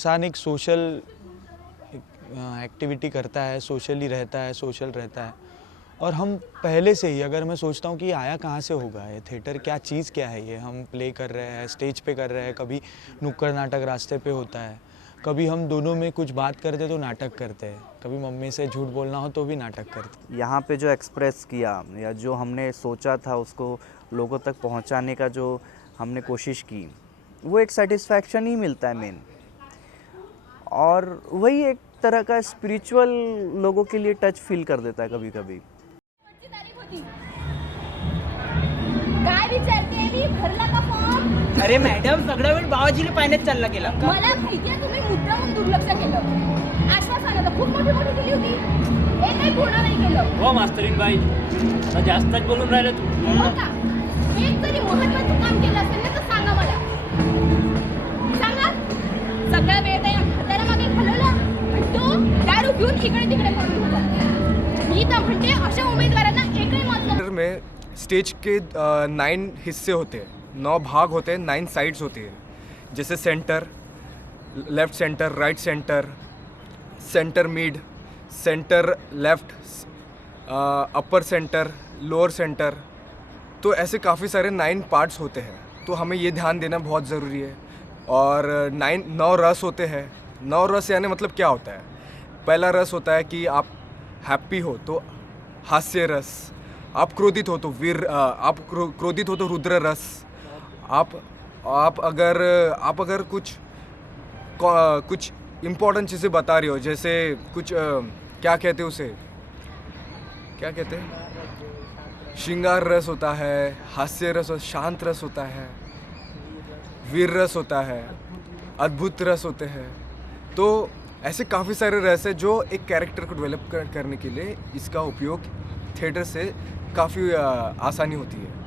इंसान एक social activity करता है, सोशली रहता है, सोशल रहता है, और हम पहले से ही, अगर मैं सोचता हूँ कि ये आया कहाँ से होगा, ये थिएटर क्या चीज़ क्या है, ये हम प्ले कर रहे हैं, स्टेज पे कर रहे हैं, कभी नुक्कड़ नाटक रास्ते पे होता है, कभी हम दोनों में कुछ बात करते तो नाटक करते हैं, कभी मम्मी से झूठ बोलना हो तो भी नाटक करते। यहाँ पे जो एक्सप्रेस किया या जो हमने सोचा था उसको लोगों तक पहुँचाने का जो हमने कोशिश की, वो एक सेटिस्फैक्शन ही मिलता है मेन, और वही एक तरह का स्पिरिचुअल लोगों के लिए टच फील कर देता है कभी कभी। काय विचारते मी, भरला का फॉर्म? अरे मॅडम, सगळा वेळ बाबाजीला पाण्यात चालला गेला. मला माहितीये तुम्ही मुद्दामून दुर्लक्ष केलं. आश्वासनं तर खूप मोठी मोठी दिली होती, एकही पूर्ण नाही केलं. हो मास्तरीन बाई, आता जास्तच बोलून राहिले तू. हो का? एक जरी महत्त्वाचं काम केलं असेल ना तर सांगा मला. सांगा. सगळा वेळ त्या म्हाताऱ्या मागे घालवला आणि तो दारू घेऊन इकडे तिकडे पळून होता. मी तर म्हणते अशा उमेदवारांना एकही मतलब में स्टेज के 9 हिस्से होते हैं, 9 भाग होते हैं, 9 साइड्स होती है, जैसे centre, left centre, right centre, centre mid, centre left, upper centre, lower centre, तो ऐसे काफ़ी सारे 9 पार्ट्स होते हैं, तो हमें ये ध्यान देना बहुत ज़रूरी है। और 9 रस होते हैं। 9 रस यानी मतलब क्या होता है? पहला रस होता है कि आप हैप्पी हो तो हास्य रस, आप क्रोधित हो तो वीर, आप क्रोधित हो तो रुद्र रस, आप अगर कुछ इम्पोर्टेंट चीज़ें बता रही हो, जैसे कुछ क्या कहते हैं उसे, क्या कहते हैं, श्रृंगार रस होता है, हास्य रस, शांत रस होता है, वीर रस होता है, अद्भुत रस होते हैं। तो ऐसे काफ़ी सारे रस है जो एक कैरेक्टर को डेवलप करने के लिए इसका उपयोग थिएटर से काफ़ी आसानी होती है।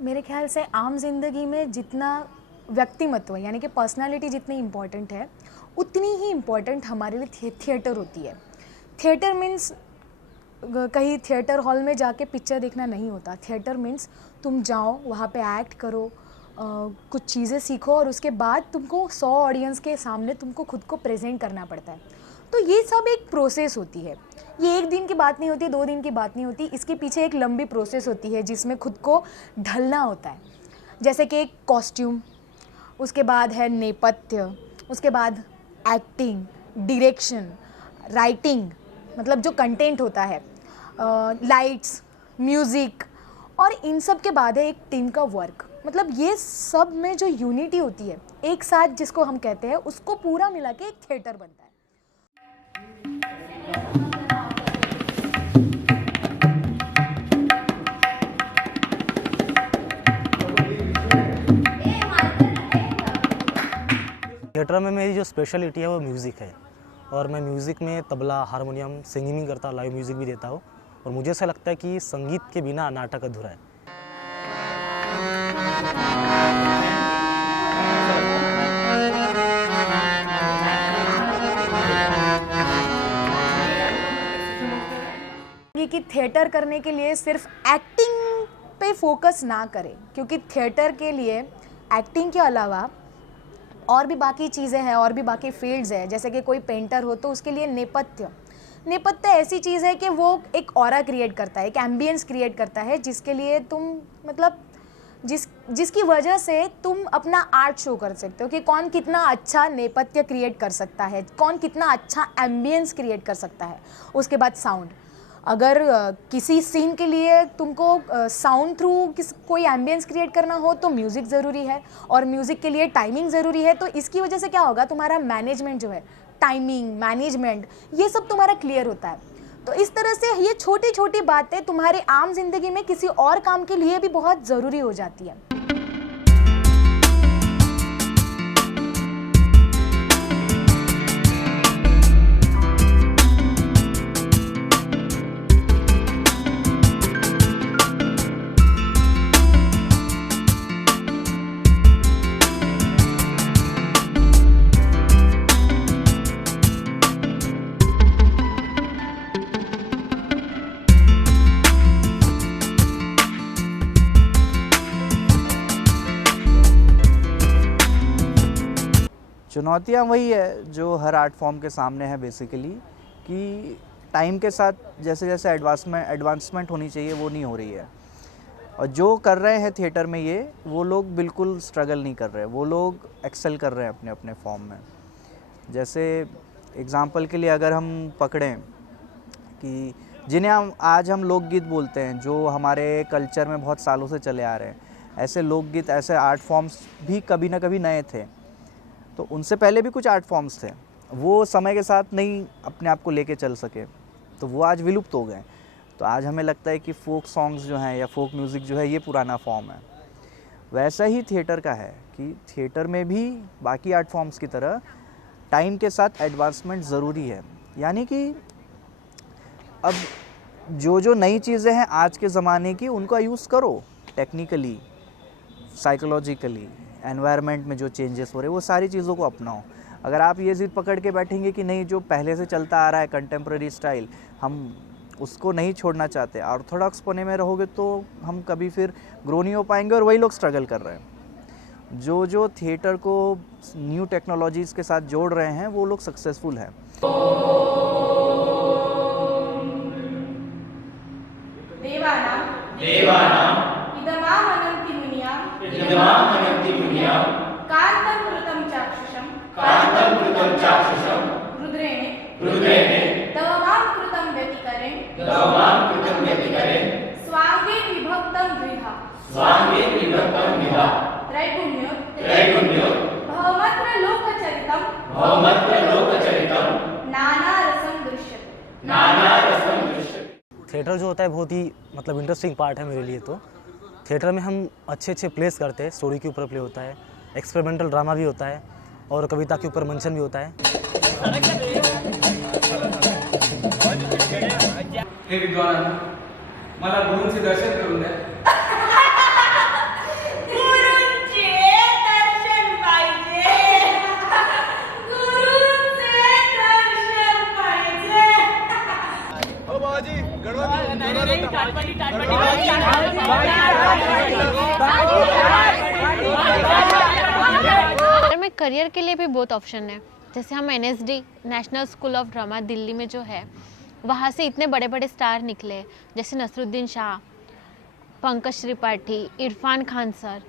मेरे ख्याल से आम जिंदगी में जितना व्यक्तिमत्व यानी कि पर्सनालिटी जितनी इम्पॉर्टेंट है, उतनी ही इम्पॉर्टेंट हमारे लिए थिएटर होती है। थिएटर मीन्स कहीं थिएटर हॉल में जाके पिक्चर देखना नहीं होता। थिएटर मीन्स तुम जाओ, वहाँ पे एक्ट करो, कुछ चीज़ें सीखो, और उसके बाद तुमको 100 ऑडियंस के सामने तुमको खुद को प्रेजेंट करना पड़ता है। तो ये सब एक प्रोसेस होती है, ये एक दिन की बात नहीं होती, 2 दिन की बात नहीं होती, इसके पीछे एक लंबी प्रोसेस होती है जिसमें खुद को ढलना होता है। जैसे कि एक कॉस्ट्यूम, उसके बाद है नेपथ्य, उसके बाद एक्टिंग, डायरेक्शन, राइटिंग, मतलब जो कंटेंट होता है, लाइट्स, म्यूज़िक, और इन सब के बाद है एक टीम का वर्क। मतलब ये सब में जो यूनिटी होती है एक साथ, जिसको हम कहते हैं, उसको पूरा मिला के एक थिएटर बनता है। थिएटर में मेरी जो स्पेशलिटी है वो म्यूज़िक है, और मैं म्यूज़िक में तबला, हारमोनियम, सिंगिंग करता, लाइव म्यूज़िक भी देता हूँ, और मुझे ऐसा लगता है कि संगीत के बिना नाटक अधूरा है। कि थिएटर करने के लिए सिर्फ एक्टिंग पे फोकस ना करें, क्योंकि थिएटर के लिए एक्टिंग के अलावा और भी बाकी चीज़ें हैं, और भी बाकी फील्ड्स हैं। जैसे कि कोई पेंटर हो तो उसके लिए नेपथ्य ऐसी चीज़ है कि वो एक ऑरा क्रिएट करता है, एक एम्बियंस क्रिएट करता है, जिसके लिए तुम मतलब जिसकी वजह से तुम अपना आर्ट शो कर सकते हो कि कौन कितना अच्छा नेपथ्य क्रिएट कर सकता है, कौन कितना अच्छा एम्बियंस क्रिएट कर सकता है। उसके बाद साउंड, अगर किसी सीन के लिए तुमको साउंड थ्रू कोई एम्बियंस क्रिएट करना हो तो म्यूज़िक ज़रूरी है, और म्यूज़िक के लिए टाइमिंग ज़रूरी है। तो इसकी वजह से क्या होगा, तुम्हारा मैनेजमेंट जो है, टाइमिंग मैनेजमेंट, ये सब तुम्हारा क्लियर होता है। तो इस तरह से ये छोटी छोटी बातें तुम्हारी आम जिंदगी में किसी और काम के लिए भी बहुत ज़रूरी हो जाती है। चुनौतियाँ वही है जो हर आर्ट फॉर्म के सामने है बेसिकली, कि टाइम के साथ जैसे जैसे एडवांसमेंट होनी चाहिए वो नहीं हो रही है। और जो कर रहे हैं थिएटर में ये, वो लोग बिल्कुल स्ट्रगल नहीं कर रहे, वो लोग एक्सेल कर रहे हैं अपने अपने फॉर्म में। जैसे एग्जांपल के लिए अगर हम पकड़ें कि जिन्हें आज हम लोकगीत बोलते हैं, जो हमारे कल्चर में बहुत सालों से चले आ रहे हैं, ऐसे लोकगीत, ऐसे आर्ट फॉर्म्स भी कभी ना कभी नए थे। तो उनसे पहले भी कुछ आर्ट फॉर्म्स थे, वो समय के साथ नहीं अपने आप को लेके चल सके, तो वो आज विलुप्त हो गए। तो आज हमें लगता है कि फोक सॉन्ग्स जो हैं या फोक म्यूज़िक जो है ये पुराना फॉर्म है। वैसा ही थिएटर का है कि थिएटर में भी बाकी आर्ट फॉर्म्स की तरह टाइम के साथ एडवांसमेंट ज़रूरी है। यानी कि अब जो नई चीज़ें हैं आज के ज़माने की, उनका यूज़ करो टेक्निकली, साइकोलॉजिकली, एनवायरनमेंट में जो चेंजेस हो रहे हैं वो सारी चीज़ों को अपनाओ। अगर आप ये ज़िद पकड़ के बैठेंगे कि नहीं जो पहले से चलता आ रहा है कंटेम्प्रेरी स्टाइल, हम उसको नहीं छोड़ना चाहते, ऑर्थोडॉक्स पने में रहोगे तो हम कभी फिर ग्रो नहीं हो पाएंगे। और वही लोग स्ट्रगल कर रहे हैं। जो थिएटर को न्यू टेक्नोलॉजीज़ के साथ जोड़ रहे हैं वो लोग सक्सेसफुल हैं। रुद्रेणे तव मां कृतं व्यतिकरेण स्वांगे विभक्तं द्विधा त्रैगुण्यो भवमत्र लोकचरितं नाना रसं दृश्यते। थिएटर जो होता है बहुत ही मतलब इंटरेस्टिंग पार्ट है मेरे लिए। तो थिएटर में हम अच्छे अच्छे प्लेस करते हैं, स्टोरी के ऊपर प्ले होता है, एक्सपेरिमेंटल ड्रामा भी होता है और कविता के ऊपर मंचन भी होता है। हे विद्वानांनो, मला गुरूंचे दर्शन करून द्या। गुरूंचे दर्शन पाहिजे, गुरूंचे दर्शन पाहिजे। ओ बाबाजी, गणपती में करियर के लिए भी बहुत ऑप्शन है। जैसे हम NSD national school of drama Delhi में जो है, वहाँ से इतने बड़े बड़े स्टार निकले, जैसे नसरुद्दीन शाह, पंकज त्रिपाठी, इरफान खान सर।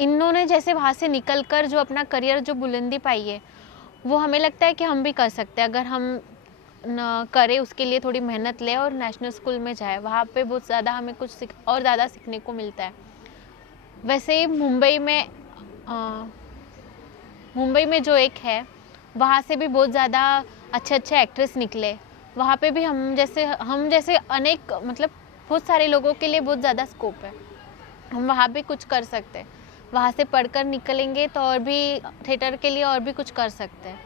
इन्होंने जैसे वहाँ से निकलकर जो अपना करियर जो बुलंदी पाई है, वो हमें लगता है कि हम भी कर सकते हैं अगर हम न करें, उसके लिए थोड़ी मेहनत लें और नेशनल स्कूल में जाए। वहाँ पे बहुत ज़्यादा हमें कुछ और ज़्यादा सीखने को मिलता है। वैसे ही मुंबई में जो एक है, वहाँ से भी बहुत ज़्यादा अच्छे एक्ट्रेस निकले। वहाँ पे भी हम जैसे अनेक मतलब बहुत सारे लोगों के लिए बहुत ज़्यादा स्कोप है। हम वहाँ भी कुछ कर सकते हैं। वहाँ से पढ़कर निकलेंगे तो और भी थिएटर के लिए और भी कुछ कर सकते हैं।